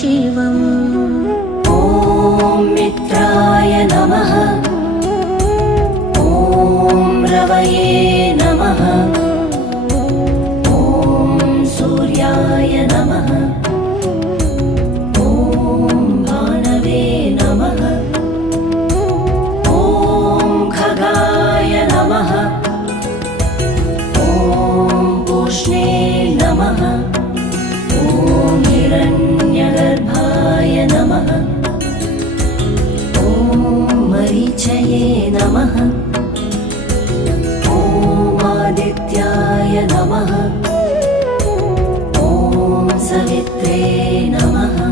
शिवम्। ॐ मित्राय नमः। ॐ रवये नमः। ॐ सूर्याय नमः। ॐ भानवे नमः। ॐ खगाय नमः। ॐ पूष्णे नमः। ॐ हिरण्यगर्भाय नमः। ॐ मरीचये नमः। ॐ आदित्याय नमः। ॐ सवित्रे नमः।